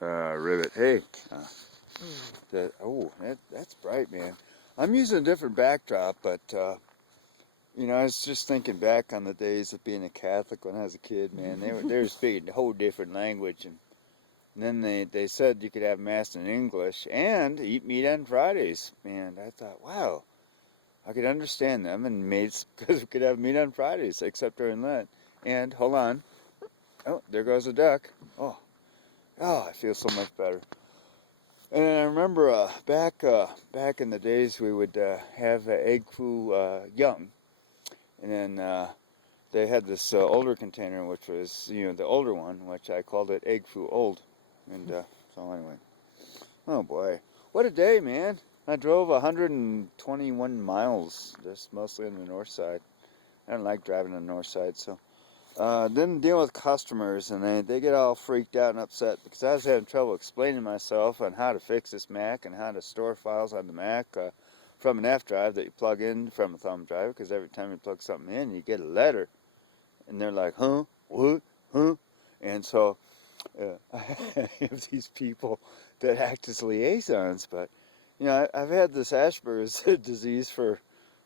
Rivet. Hey. That's bright, man. I'm using a different backdrop, but, you know, I was just thinking back on the days of being a Catholic when I was a kid, man. They were speaking a whole different language. And then they said you could have Mass in English and eat meat on Fridays. And I thought, wow, I could understand them and because we could have meat on Fridays, except during Lent. And, hold on. Oh, there goes a duck. Oh, I feel so much better. And I remember back in the days we would have egg foo young, and then they had this older container, which was the older one, which I called it egg foo old. And so anyway, oh boy, what a day, man! I drove 121 miles, just mostly on the north side. I don't like driving on the north side, so. Then deal with customers, and they get all freaked out and upset because I was having trouble explaining myself on how to fix this Mac and how to store files on the Mac from an F drive that you plug in from a thumb drive, because every time you plug something in, you get a letter. And they're like, huh? What? Huh? And so I have these people that act as liaisons, but, I've had this Askperger's disease for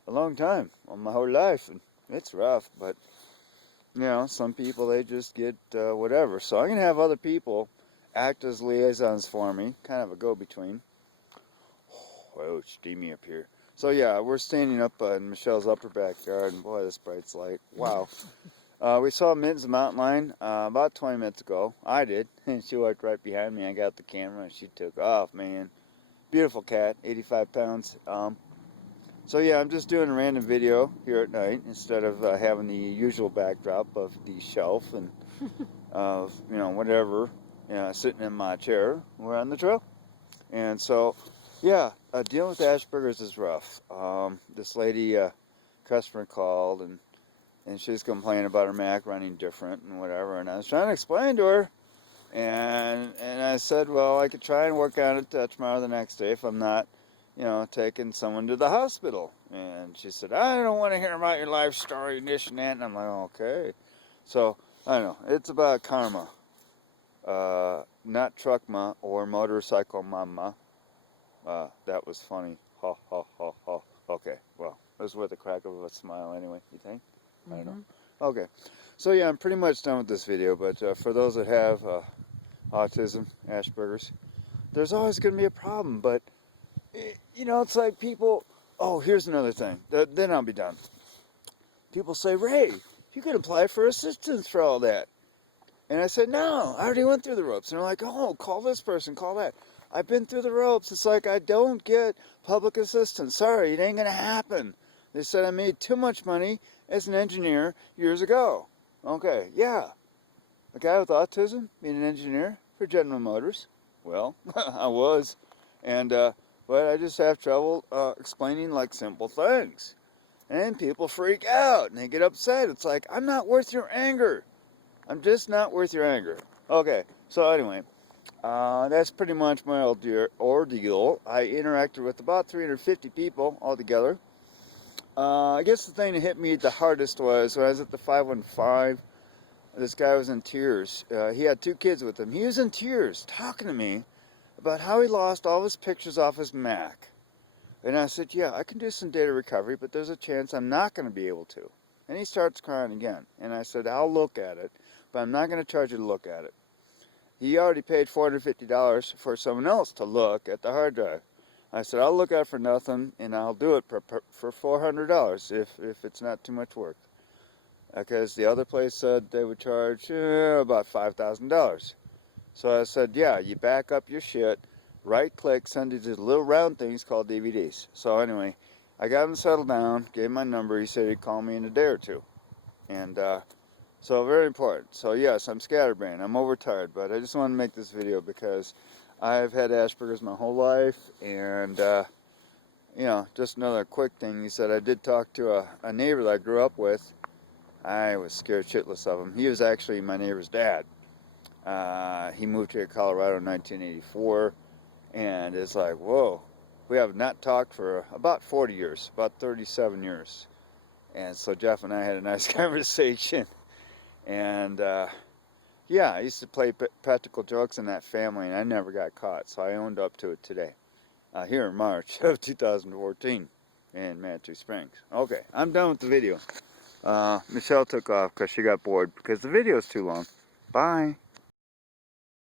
a long time, my whole life, and it's rough, but... some people, they just get whatever. So I'm going to have other people act as liaisons for me, kind of a go-between. Oh, it's steamy up here. So yeah, we're standing up in Michelle's upper backyard, and boy, this bright light. Wow. We saw Mittens mountain lion about 20 minutes ago. I did, and she walked right behind me. I got the camera, and she took off, man. Beautiful cat, 85 pounds. So yeah, I'm just doing a random video here at night instead of having the usual backdrop of the shelf and whatever, sitting in my chair. We're on the trail, and so yeah, dealing with Askperger's is rough. This lady, customer called and she's complaining about her Mac running different and whatever, and I was trying to explain to her, and I said, well, I could try and work on it tomorrow or the next day if I'm not taking someone to the hospital. And she said, I don't want to hear about your life story and this and that. And I'm like, okay. So, I don't know. It's about karma. Not truckma or motorcycle mama. That was funny. Ha, ha, ha, ha. Okay, well, it was worth a crack of a smile anyway, you think? I don't know. Okay. So, yeah, I'm pretty much done with this video. But for those that have autism, Askperger's, there's always going to be a problem. But it's like people, here's another thing, then I'll be done. People say, Ray, you could apply for assistance for all that. And I said, no, I already went through the ropes. And they're like, oh, call this person, call that. I've been through the ropes. It's like I don't get public assistance. Sorry, it ain't going to happen. They said I made too much money as an engineer years ago. Okay, yeah. A guy with autism being an engineer for General Motors. Well, I was. And, but I just have trouble explaining like simple things. And people freak out and they get upset. It's like, I'm not worth your anger. I'm just not worth your anger. Okay, so anyway, that's pretty much my ordeal. I interacted with about 350 people altogether. I guess the thing that hit me the hardest was when I was at the 515, this guy was in tears. He had 2 kids with him. He was in tears talking to me about how he lost all his pictures off his Mac. And I said, yeah, I can do some data recovery, but there's a chance I'm not going to be able to. And he starts crying again. And I said, I'll look at it, but I'm not going to charge you to look at it. He already paid $450 for someone else to look at the hard drive. I said, I'll look at it for nothing, and I'll do it for $400 if it's not too much work. Because the other place said they would charge about $5,000. So I said, yeah, you back up your shit, right-click, send it to the little round things called DVDs. So anyway, I got him settled down, gave him my number. He said he'd call me in a day or two. And so very important. So yes, I'm scatterbrained. I'm overtired, but I just want to make this video because I've had Asperger's my whole life. And, just another quick thing. He said I did talk to a neighbor that I grew up with. I was scared shitless of him. He was actually my neighbor's dad. He moved here to Colorado in 1984, and it's like, whoa, we have not talked for about 40 years, about 37 years. And so Jeff and I had a nice conversation, and Yeah, I used to play practical jokes in that family, and I never got caught, so I owned up to it today. Here in March of 2014 in Manitou Springs. Okay, I'm done with the video. Michelle took off because she got bored because the video's too long. Bye.